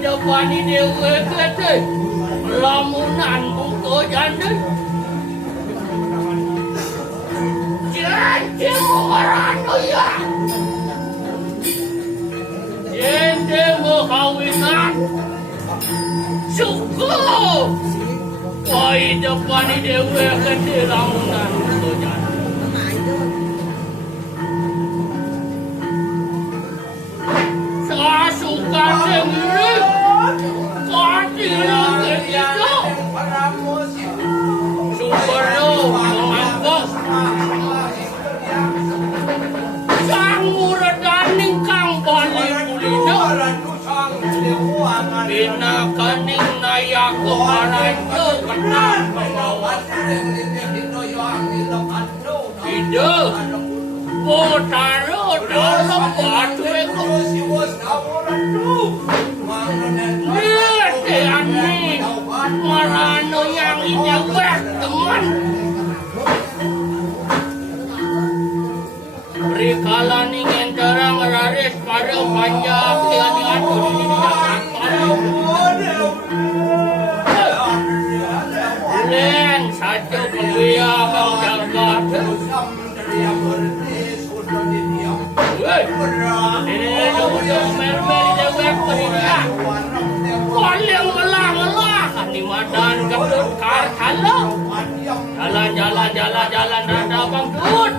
depan ini kete lamunan buku janda jadi orang ya jadi mau kawinan syukur wah depan ini kete lamunan buku janda saya suka sendiri Bina kaning nayak kemarin tu kenal mengawat Ida Potaro dalam batu itu Lihat ani Marano yang ini teman Rikalan ingin terang raris pada panjang yang diatur di Len satu kuliah kau jaga ini sudah mermel dewek beriak paling melah di madan ketut kartalo jalan ada bang tut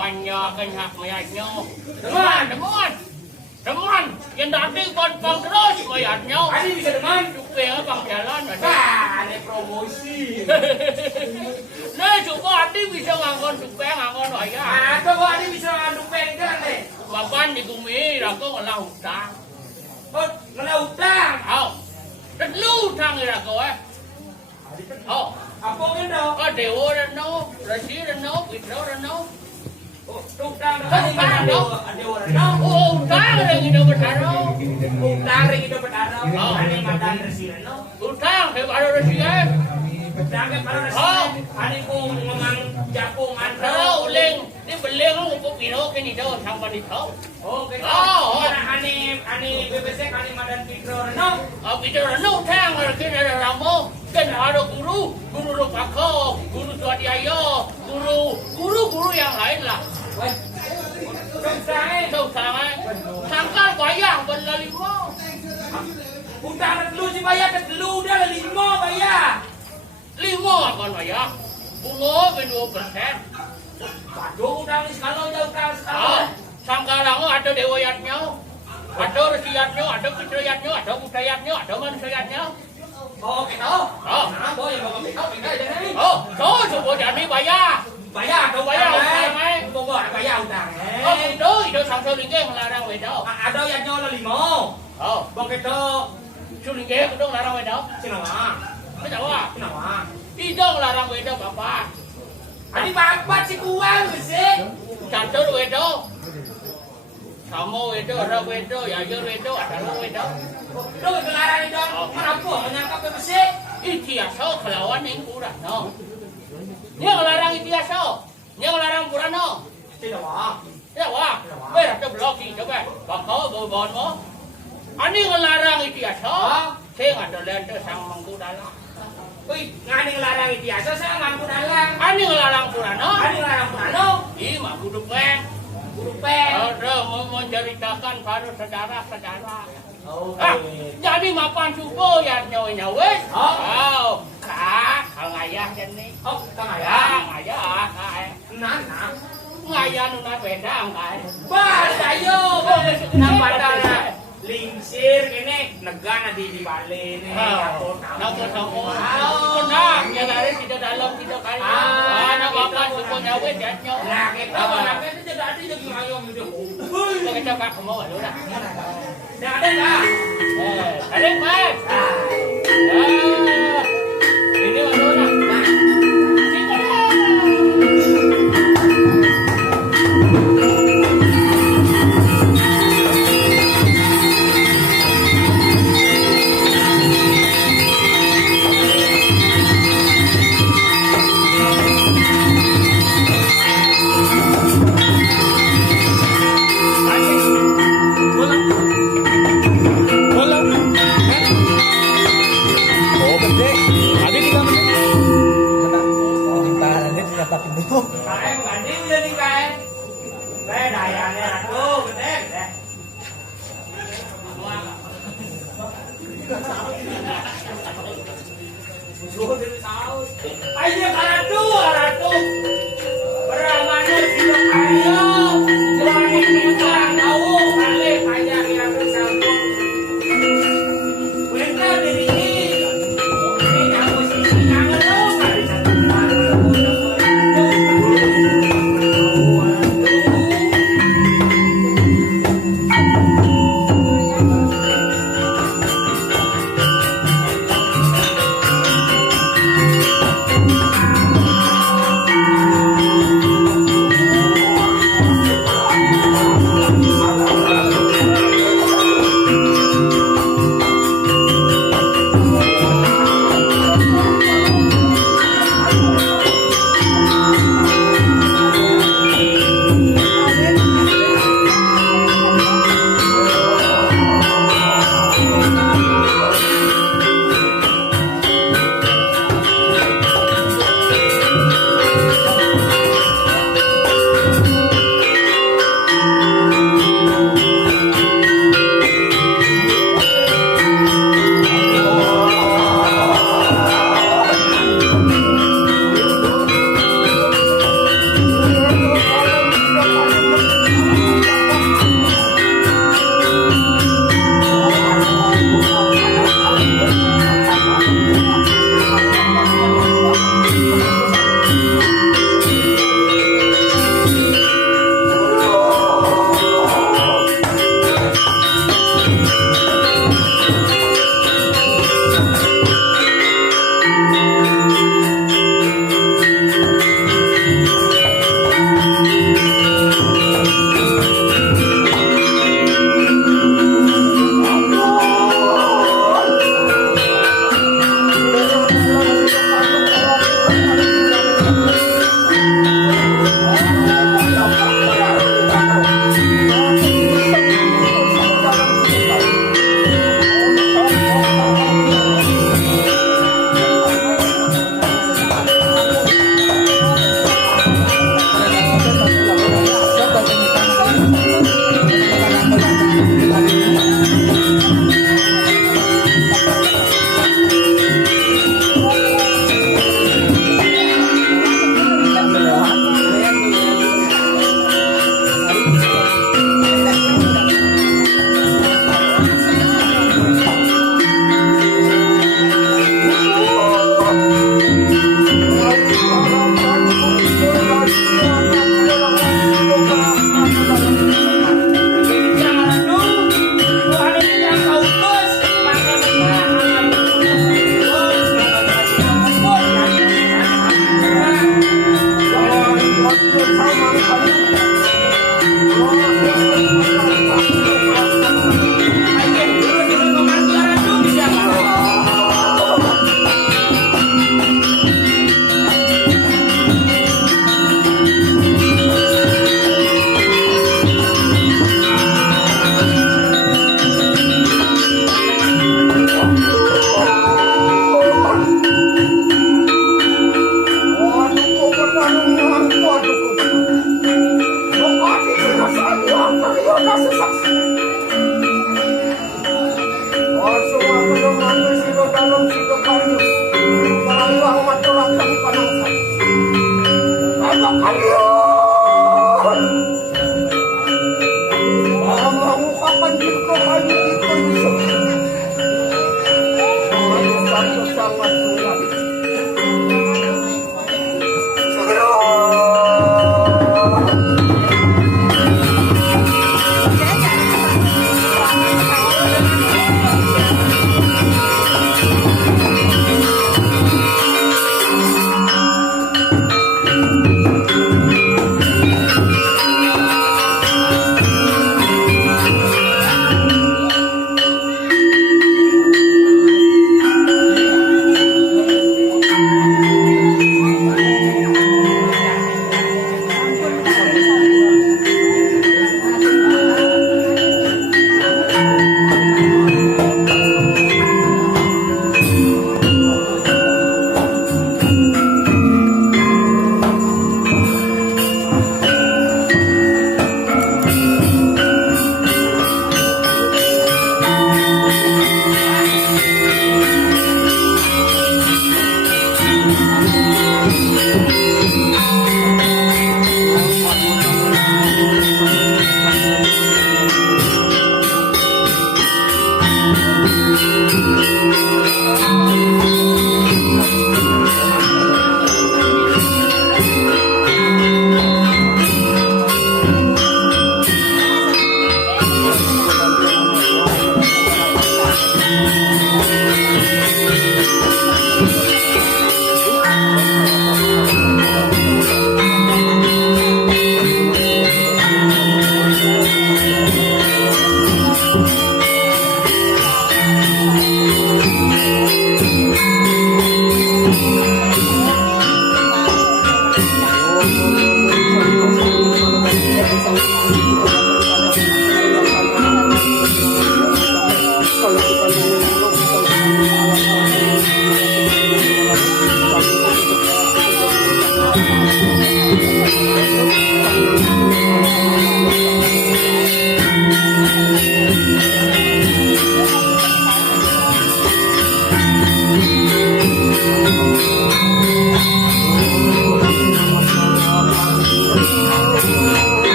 panyakan hak mayatnya teman yang nanti pon terus mayatnya ini bisa teman cupeng bang jalan ada promosi nah coba adi bisa ngangkon cupeng ngangkon ayah coba adi bisa ngangkon cupeng kan nih bapak di bumi aku ngelah utang ngelah utang dan lu utang ya aku apa kan dong dewa dan no rasi dan no pitro dan no Tukang ada orang. Utang ring itu bertaro. Utang ring itu bertaro. Ane madan resireno. Utang ke baru resien. Utang ke baru resien. Ane pun memang japung Kalau uling ni beling lu untuk piro ke ni dah sampai di tahu. Oh, ane bebesek ane madan pidro reno. Pidro reno utang ke ada ramu. Kan ada guru Rupako, guru Swadhyaya, guru yang lain lah. Utang sangkal bayang benar 5. Utang lu si bayar telu dah 5 bayar. 5 akan bayar. Bunga ke 2%. Aduh utang ni kalau jauh utang sekali. Sangkalango ada dewayatnya, ada resiatnya, ada fitriyatnya, ada budayatnya, ada manusiatnya. Oh, kita. Nah, boleh bawa kita jadi. Coba jadi bayar. Bayar utang eh. Bawa bayar utang. Itu sampai ringgit melarang wedok. Ada yang nyola 5. Bang kita Ringgit itu melarang wedok. Kenapa? Itu melarang wedok bapak. Ani bapak si kuang sih. Catur wedok. Kamu wedok, ada wedok, ya wedok, ada wedok. Lu kelarang itu kenapa menyangkap besi? Itiaso kelawan yang kurang no. Dia ngelarang itiaso, dia ngelarang kurang no. Tidak wah. Berat tu bloki coba. Bakau bobon mo. Ani ngelarang itiaso. Saya ada lente sang mangku dalang. Wih, ngani ngelarang itiaso sang mangku dalang. Ani ngelarang kurang no. Ima kudu peng. Ada menceritakan pada sejarah. Jadi mapan subuh ya nyawa wes. Kang ayah jenis. Kang ayah. Nana. Ngayah nuna bedang kan. Ayo. Nampak lingsir ini negara di Bali ini. Nakut kamu. Benar. Yang ada tidak dalam tidak kaya. Anak mapan subuh nyawa jatnya. Nah kita itu tidak ada jadi ngayong itu. Kita kak kamu ada. Tidak ada lah. Ada mas. Ini mana? Ayo karatu. Beramanu hidup ayo. Berani orang tahu kali pajak yang tersambung. Mereka diri ini yang posisi yang terus kali satu kapan kita kayu itu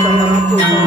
sangat sulit.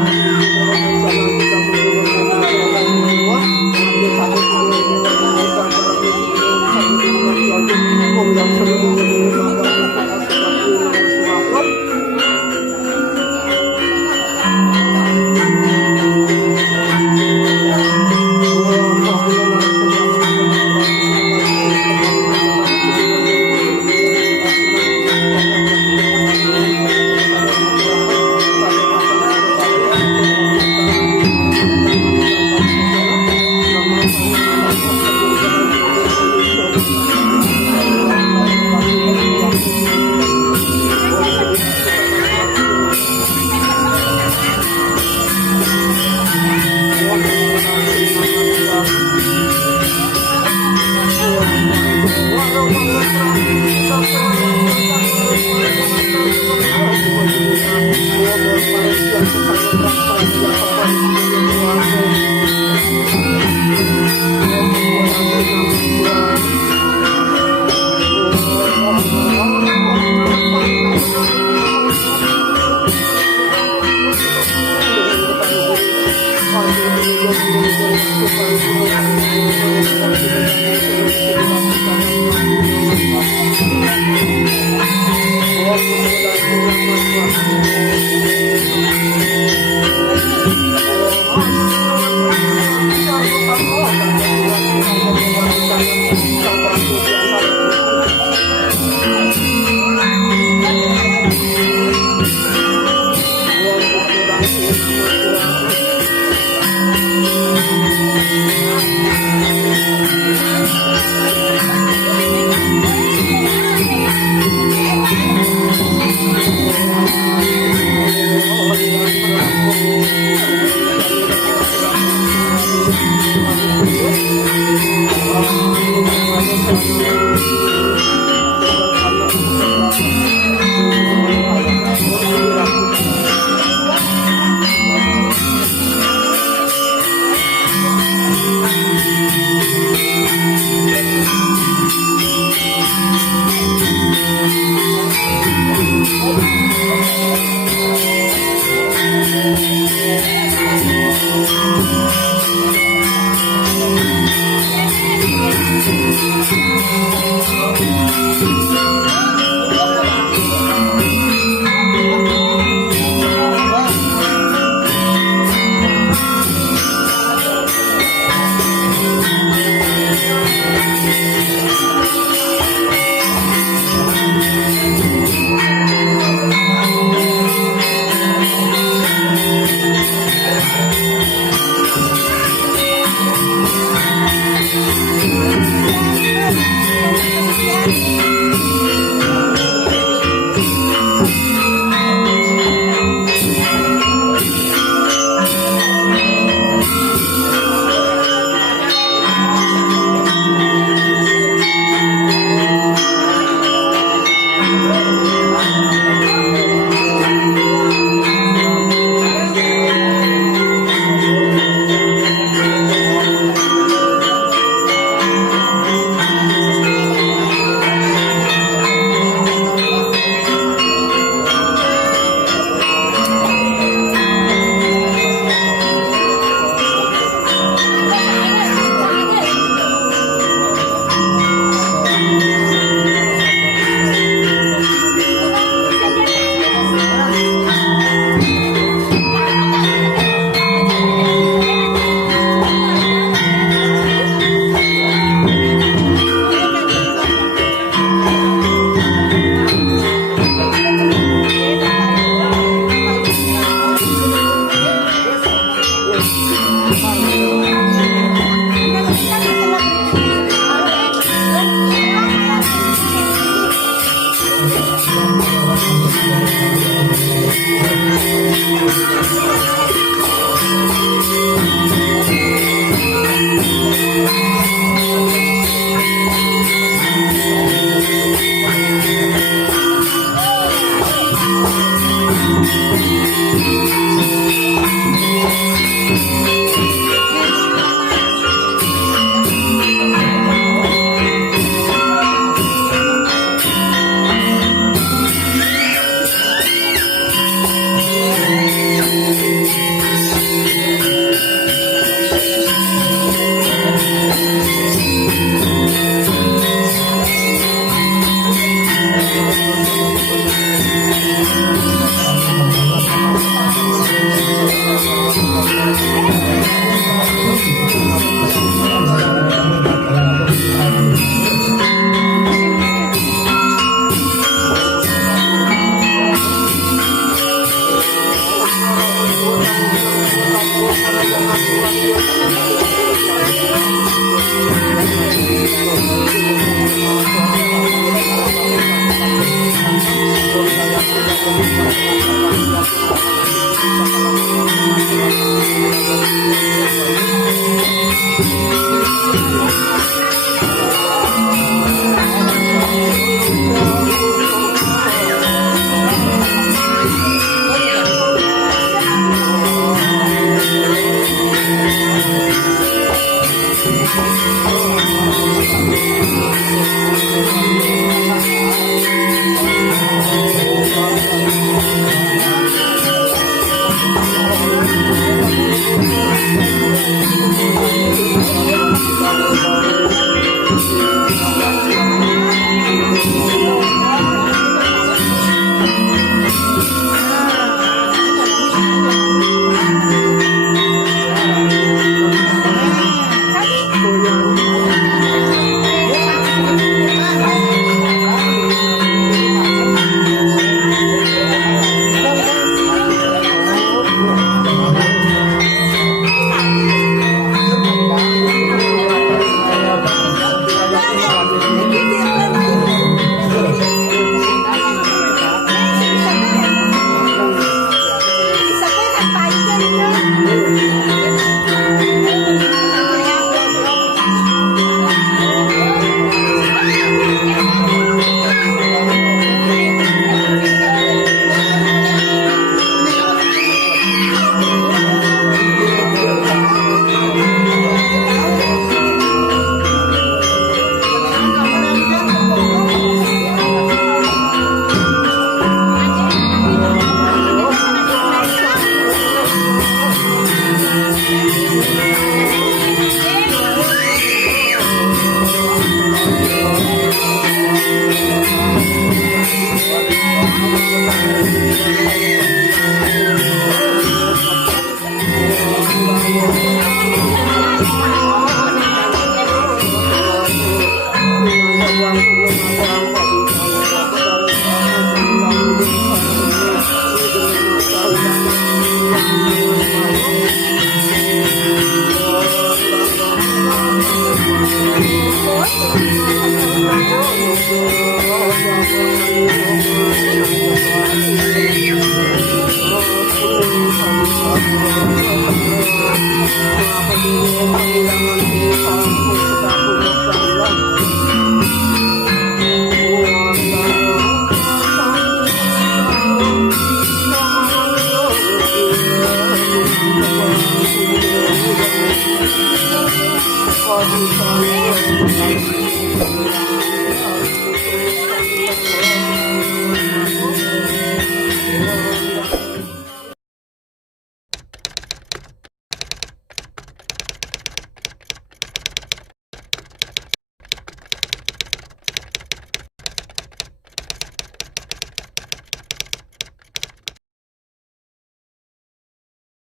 Thank you.